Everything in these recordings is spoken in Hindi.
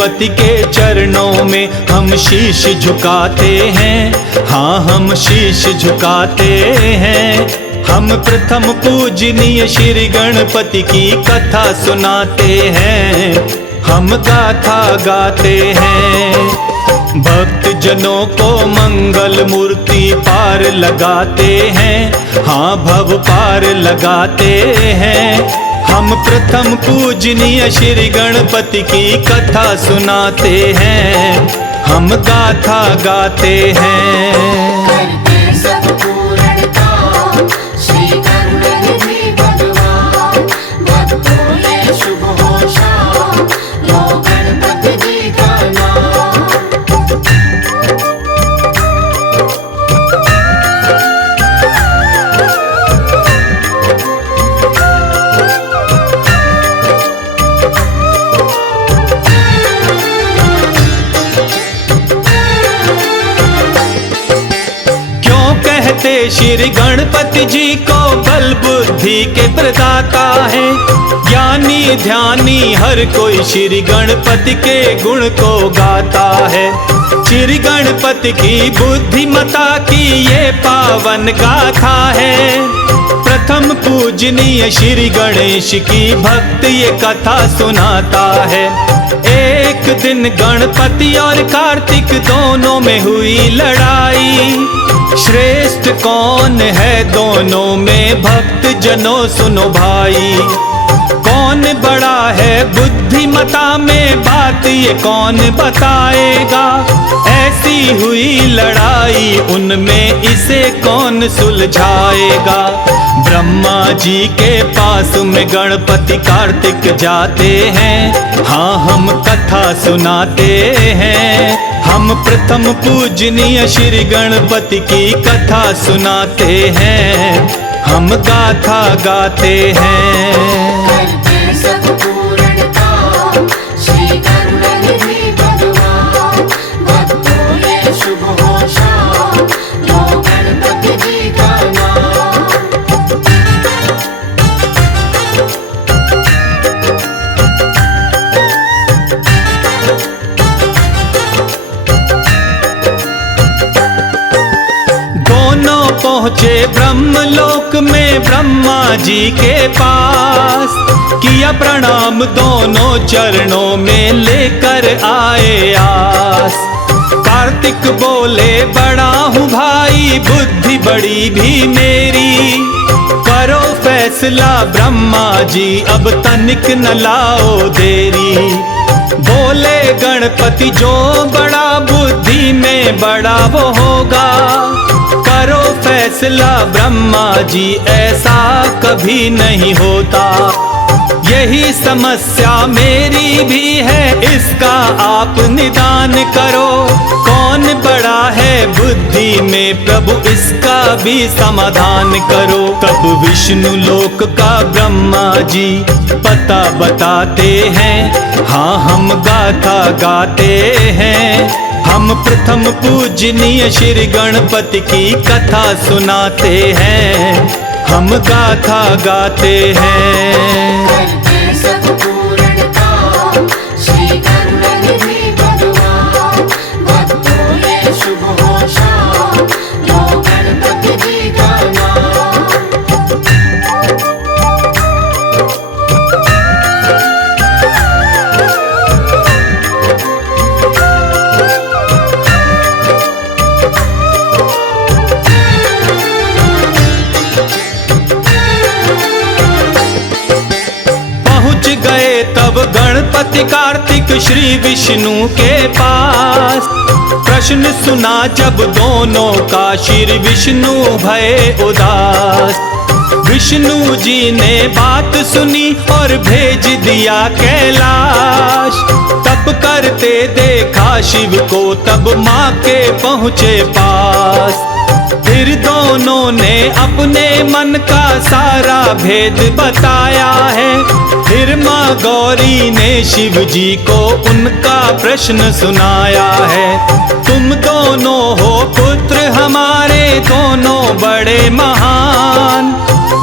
गणपति के चरणों में हम शीश झुकाते हैं। हाँ, हम शीश झुकाते हैं। हम प्रथम पूजनीय श्री गणपति की कथा सुनाते हैं। हम गाथा गाते हैं। भक्त जनों को मंगल मूर्ति पार लगाते हैं। हाँ, भव पार लगाते हैं। हम प्रथम पूजनीय श्री गणपति की कथा सुनाते हैं। हम गाथा गाते हैं। करते सब पूर्ण काम श्री गणपति भगवान, भक्तों ये शुभ हो शाम, लो गणपति जी का नाम। कहते श्री गणपति जी को बल बुद्धि के प्रदाता है। ज्ञानी ध्यानी हर कोई श्री गणपति के गुण को गाता है। श्री गणपति की बुद्धिमता की ये पावन गाथा है। प्रथम पूजनीय श्री गणेश की भक्त ये कथा सुनाता है। एक दिन गणपति और कार्तिक दोनों में हुई लड़ाई। श्रेष्ठ कौन है दोनों में, भक्त जनों सुनो भाई। कौन बड़ा है बुद्धिमता में, बात ये कौन बताएगा। ऐसी हुई लड़ाई उनमें, इसे कौन सुलझाएगा। ब्रह्मा जी के पास में गणपति कार्तिक जाते हैं। हाँ, हम कथा सुनाते हैं। हम प्रथम पूजनीय श्री गणपति की कथा सुनाते हैं। हम गाथा गाते हैं। करते सब पूर्ण काम श्री गणपति भगवान, भक्तों ये शुभ हो शाम, लो गणपति जी का नाम। पहुँचे ब्रह्मलोक में ब्रह्मा जी के पास। किया प्रणाम दोनों चरणों में लेकर आए आस। कार्तिक बोले बड़ा हूँ भाई, बुद्धि बड़ी भी मेरी। करो फैसला ब्रह्मा जी, अब तनिक न लाओ देरी। बोले गणपति जो बड़ा बुद्धि में बड़ा वो होगा। करो फैसला ब्रह्मा जी, ऐसा कभी नहीं होता। यही समस्या मेरी भी है, इसका आप निदान करो। कौन बड़ा है बुद्धि में प्रभु, इसका भी समाधान करो। तब विष्णु लोक का ब्रह्मा जी पता बताते हैं। हाँ, हम गाथा गाते हैं। हम प्रथम पूजनीय श्री गणपति की कथा सुनाते हैं। हम गाथा गाते हैं। करते सब पूर्ण काम श्री गणपति भगवान, भक्तों ये शुभ हो शाम, लो गणपति जी का नाम। तब गणपति कार्तिक श्री विष्णु के पास। प्रश्न सुना जब दोनों का, श्री विष्णु भये उदास। विष्णु जी ने बात सुनी और भेज दिया कैलाश। तप करते देखा शिव को, तब माँ के पहुँचे पास। फिर दोनों ने अपने मन का सारा भेद बताया है। फिर माँ गौरी ने शिव जी को उनका प्रश्न सुनाया है। तुम दोनों हो पुत्र हमारे, दोनों बड़े महान।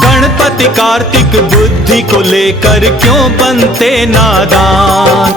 गणपति गणपति कार्तिक बुद्धि को लेकर क्यों बनते नादान।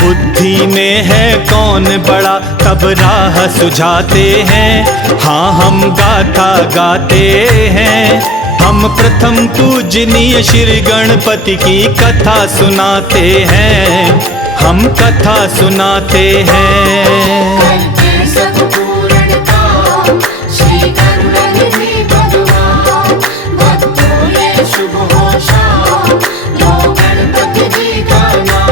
बुद्धि में है कौन बड़ा तब राह सुझाते हैं। हाँ हम गाथा गाते हैं, हम प्रथम पूजनीय श्री गणपति की कथा सुनाते हैं, हम कथा सुनाते हैं। करते सब पूर्णता श्री करुणानिधि भगवान, भक्तों ये शुभ हो शाम लो गणपति जी का नाम।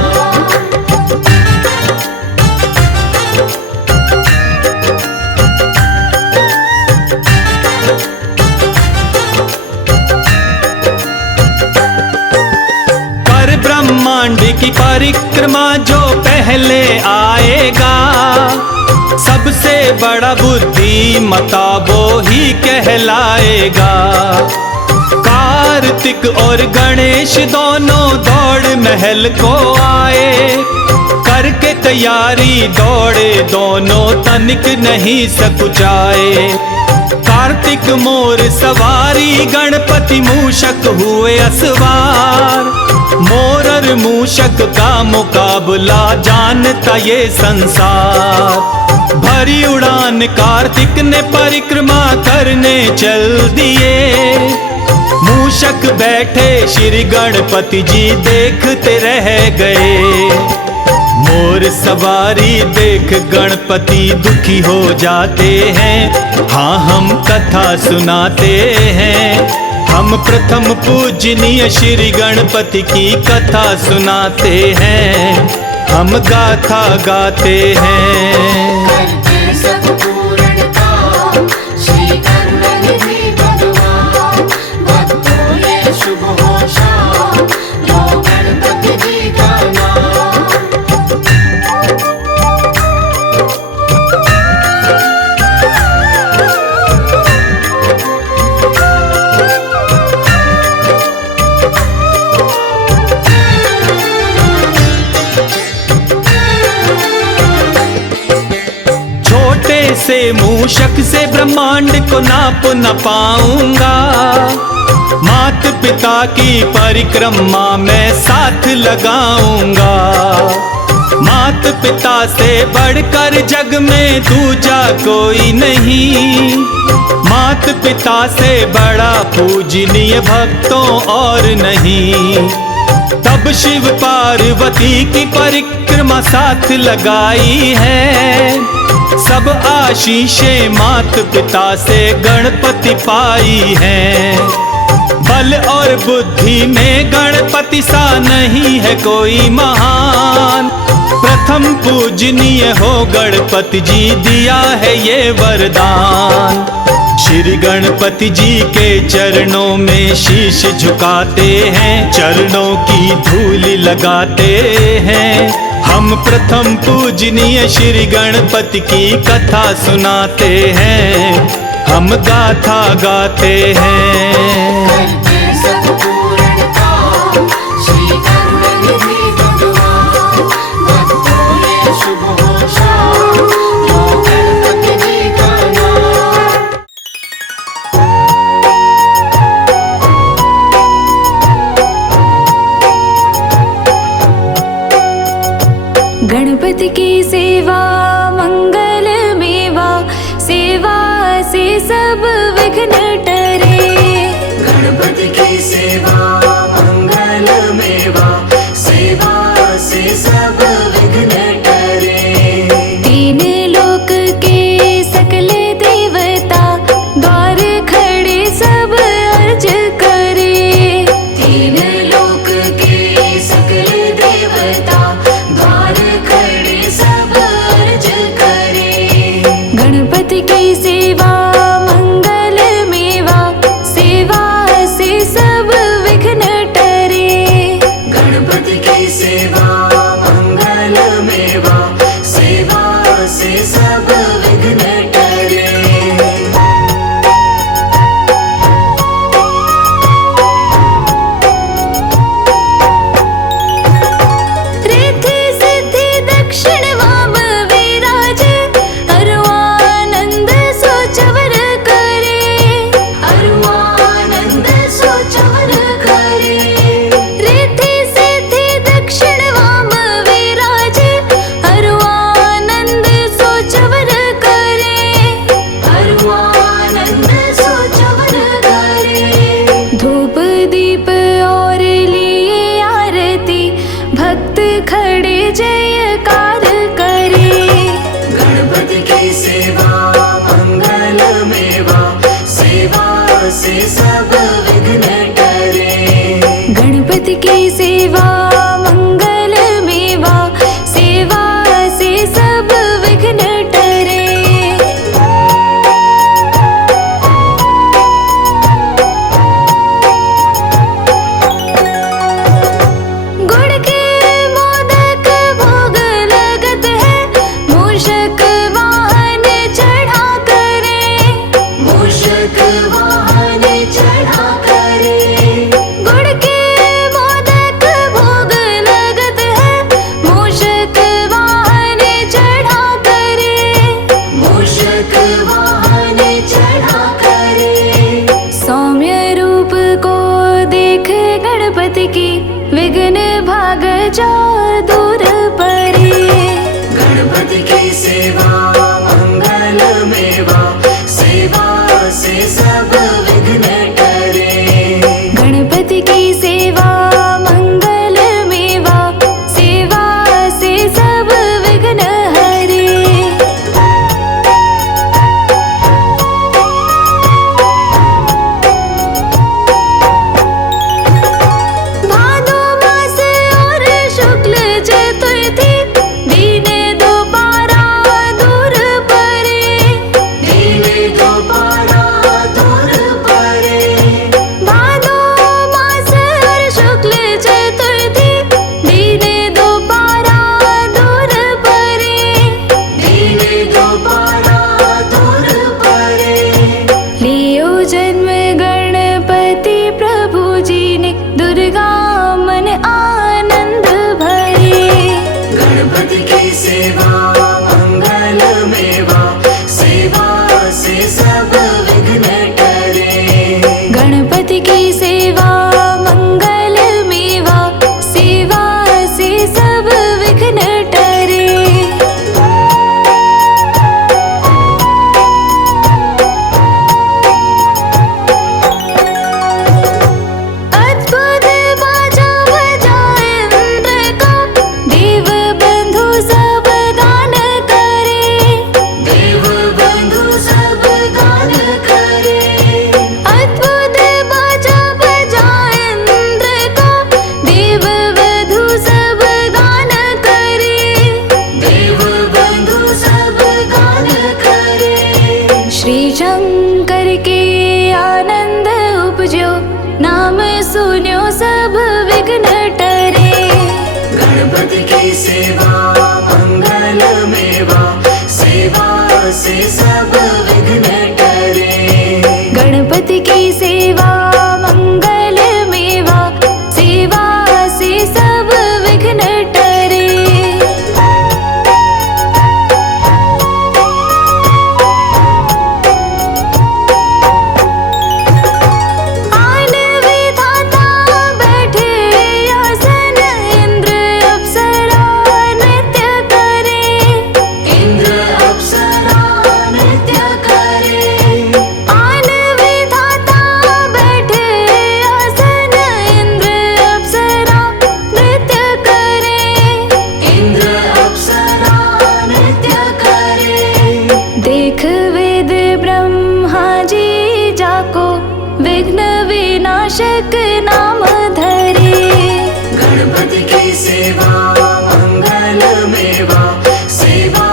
कर ब्रह्मांड की परिक्रमा जो पहले आएगा, सबसे बड़ा बुद्धिमता वो ही कहलाएगा। कार्तिक और गणेश दोनों दौड़ महल को आए, करके तैयारी दौड़े दोनों तनिक नहीं सकुचाए। कार्तिक मोर सवारी गणपति मूषक हुए असवार, मोर और मूषक का मुकाबला जानता ये संसार। भरी उड़ान कार्तिक ने परिक्रमा करने चल दिए, मूषक बैठे श्री गणपति जी देखते रह गए। मोर सवारी देख गणपति दुखी हो जाते हैं, हाँ हम कथा सुनाते हैं, हम प्रथम पूजनीय श्री गणपति की कथा सुनाते हैं, हम गाथा गाते हैं। करते सब पूर्णता श्री करुणानिधि भगवान, भक्तों ये शुभ हो शाम लो गणपति जी का नाम। छोटे से मूषक से ब्रह्मांड को नाप न पाऊंगा, मात पिता की परिक्रमा में साथ लगाऊंगा। मात पिता से बढ़कर जग में दूजा कोई नहीं, मात पिता से बड़ा पूजनीय भक्तों और नहीं। तब शिव पार्वती की परिक्रमा साथ लगाई है, सब आशीषें मात पिता से गणपति पाई हैं। बल और बुद्धि में गणपति सा नहीं है कोई महान, प्रथम पूजनीय हो गणपति जी दिया है ये वरदान। श्री गणपति जी के चरणों में शीश झुकाते हैं, चरणों की धूल लगाते हैं, हम प्रथम पूजनीय श्री गणपति की कथा सुनाते हैं, हम गाथा गाते हैं। करते सब पूर्णता श्री करुणानिधि भगवान, भक्तों ये शुभ हो शाम लो गणपति जी का नाम। गणपति की सेवा मंगल मेवा, सेवा से सब विघ्न टरे। गणपति की सेवा मंगल मेवा, सेवा से सब विघ्न टरे। तीन लोक के सकल देवता, द्वार खड़े सब अर्ज करे। तीन लोक के सकल देवता, द्वार खड़े सब अर्ज करे। गणपति की सेवा मंगल मेवा, सेवा से सब विघ्न टरे। गणपति की सेवा मंगल मेवा, सेवा से सब विघ्न टरे। रिद्धि सिद्धि दक्षिण वाम विराज, अरुआनंद सोचवर करे। अरुआनंद सोचवर की सेवा मंगल मेवा, सेवा से सब विघ्न टरे। गणपति की सेवा मंगल मेवा, सेवा से सब विघ्न टरे। आन विधाता बैठे आसन, इंद्र अप्सरा नृत्य करे। इंद्र अप्सरा नृत्य करे। आन विधाता बैठे आसन, इंद्र अप्सरा नृत्य करे। इंद्र अप्सरा नृत्य करे। देख वेद ब्रह्मा जी जाको, विघ्न विनाशक नाम धरे। गणपति की सेवा मंगल मेवा, सेवा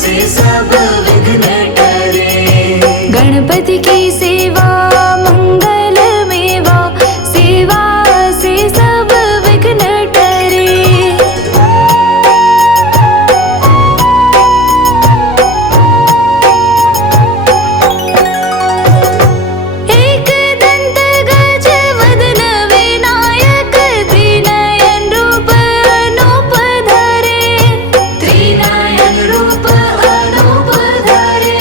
से सब विघ्न टरे। गणपति की सेवा मंगल मेवा, सेवा से सब विघ्न टरे। एक दंत गज वदन विनायक, त्रिनयन रूप अनूप धरे। त्रिनयन रूप अनूप धरे।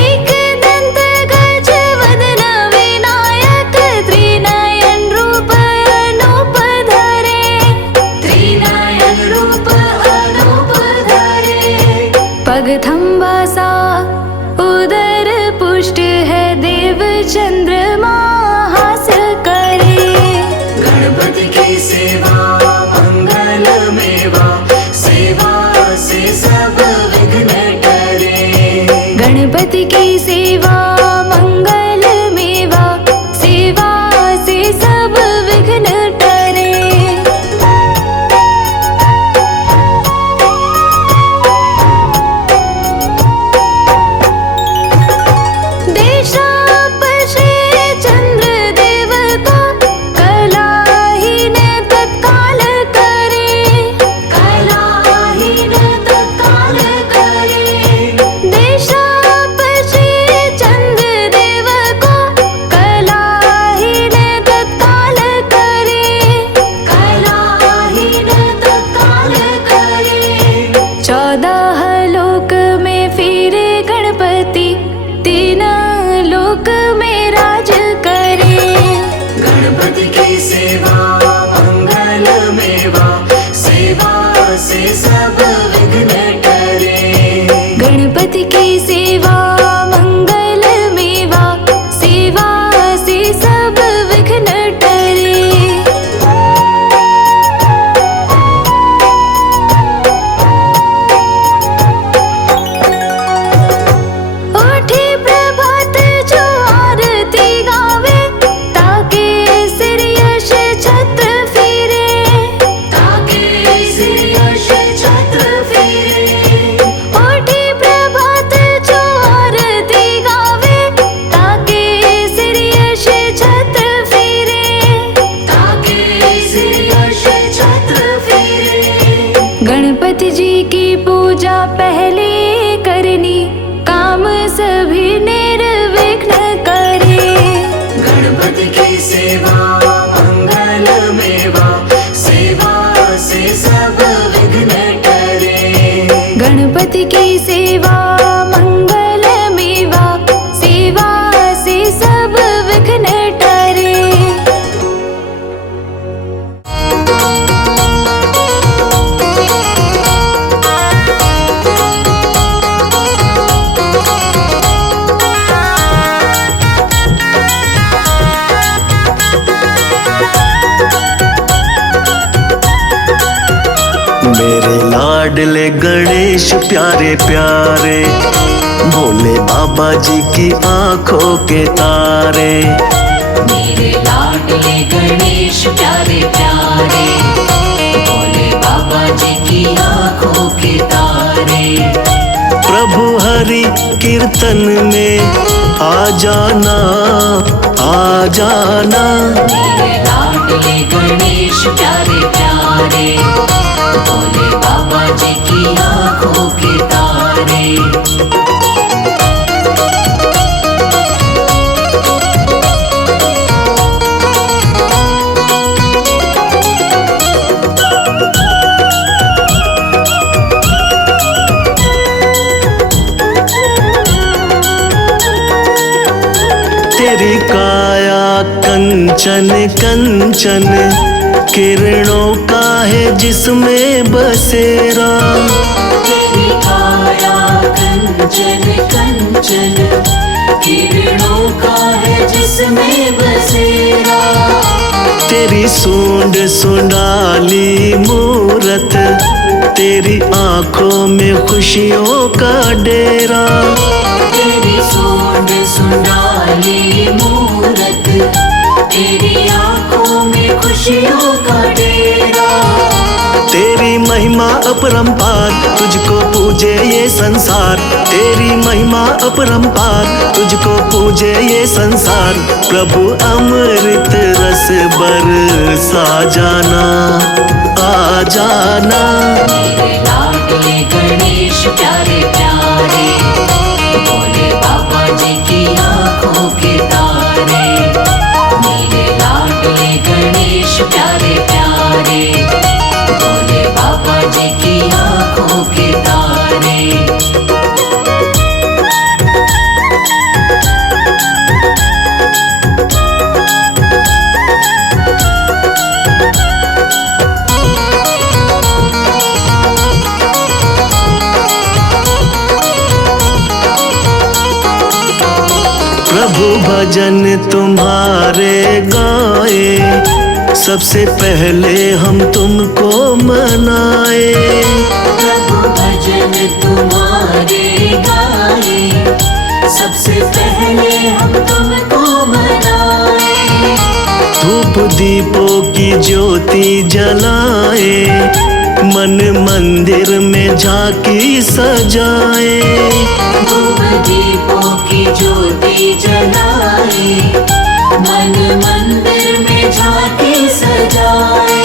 एक दंत गज वदन विनायक, त्रिनयन रूप अनूप धरे। त्रिनयन रूप अनूप धरे। पग थंबा सा उदर पुष्ट है, देव चंद्रमा हास्य करे। गणपति की सेवा मंगल मेवा, सेवा से सब विघ्न टरे। गणपति की सेवा मंगल मेवा, सेवा से सब विघ्न टरे। देशाप श्री चंद्र देव को, कलाहीन तत्काल करे। कलाहीन तत्काल करे। देशाप श्री चंद्र देव को, कलाहीन तत्काल करे। कलाहीन तत्काल करे। 14 लोक में फिरे गणपति, 3 लोक में राज करे। गणपति की सेवा मंगल मेवा, सेवा से सब विघ्न टरे। गणपति की सेवा मंगल मेवा, सेवा से सब विघ्न टरे। उठी प्रभात जो आरती गावे, ताके सिर यश छत्र फिरे। ताके सिर यश छत्र फिरे। उठी प्रभात जो आरती गावे, ताके सिर यश छत्र फिरे। ताके सिर यश छत्र फिरे। गणपति जी की पूजा पहले करनी, काम सभी निर्विघ्न करे। गणपति की सेवा मंगल मेवा, सेवा से सब विघ्न टरे। गणपति की सेवा मंगल मेवा, सेवा से सब विघ्न टरे। मेरे लाडले गणेश प्यारे प्यारे, भोले बाबा जी की आंखों के तारे। मेरे लाडले गणेश प्यारे प्यारे, भोले बाबा जी की आंखों के तारे। प्रभु हरि कीर्तन में आ जाना, आ जाना। मेरे लाडले गणेश प्यारे प्यारे, भोले जी की आंखों के तारे। तेरी काया कंचन कंचन, किरणों का है जिसमें बसेरा। तेरी काया कंचन कंचन, किरणों का है जिसमें बसेरा। तेरी सूंड सुंडाली मूरत, तेरी आंखों में खुशियों का डेरा। तेरी सूंड सुंडाली मूरत, तेरी आंखों में खुशियों का डेरा। तेरी महिमा अपरंपार, तुझको पूजे ये संसार। तेरी महिमा अपरंपार, तुझको पूजे ये संसार। प्रभु अमृत रस बरसा जाना, आ जाना। मेरे लाडले गणेश प्यारे प्यारे, भोले बाबा जी की आंखों के तारे। मेरे लाडले गणेश प्यारे प्यारे, भोले बाबा जी की आंखों के तारे। प्रभु भजन तुम्हारे गाए, सबसे पहले हम तुमको मनाए। प्रभु भजन तुम्हारे गाए, सबसे पहले हम तुमको मनाए। धूप दीपों की ज्योति जलाए, मन मंदिर में झांकी सजाए। धूप दीपों की ज्योति जलाए, मन मंदिर में झांकी सजाए।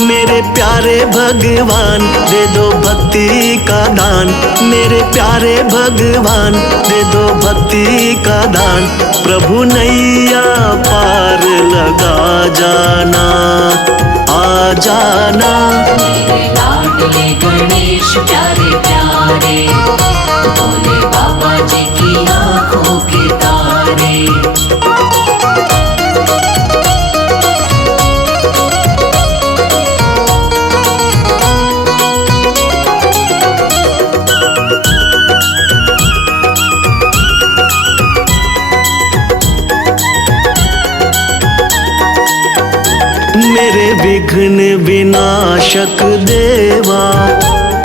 मेरे प्यारे भगवान दे दो भक्ति का दान। मेरे प्यारे भगवान दे दो भक्ति का दान। प्रभु नैया पार लगा जाना, आ जाना। मेरे लाडले गणेश प्यारे प्यारे, भोले बाबा जी की आंखों के तारे। मेरे विघ्न विनाशक देवा,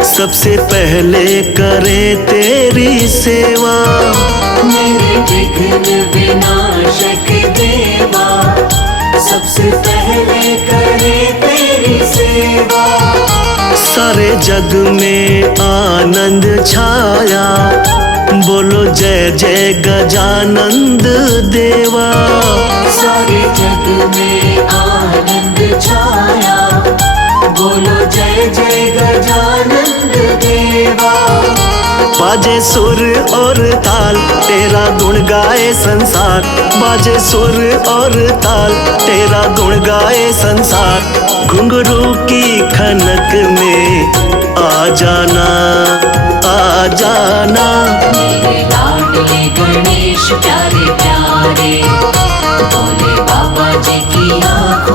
सबसे पहले करे तेरी सेवा। मेरे विघ्न विनाशक देवा, सबसे पहले करे तेरी सेवा। सारे जग में आनंद छाया, बोलो जय जय गजानंद देवा। सारे जग में आनंद छाया, बोलो जय जय गजानंद देवा। बाजे सुर और ताल, तेरा गुण गाए संसार। बाजे सुर और ताल, तेरा गुण गाए संसार। घुंघरू की खनक में आ जाना, आ जाना। मेरे लाडले गणेश प्यारे प्यारे, भोले बाबा जी की आंखों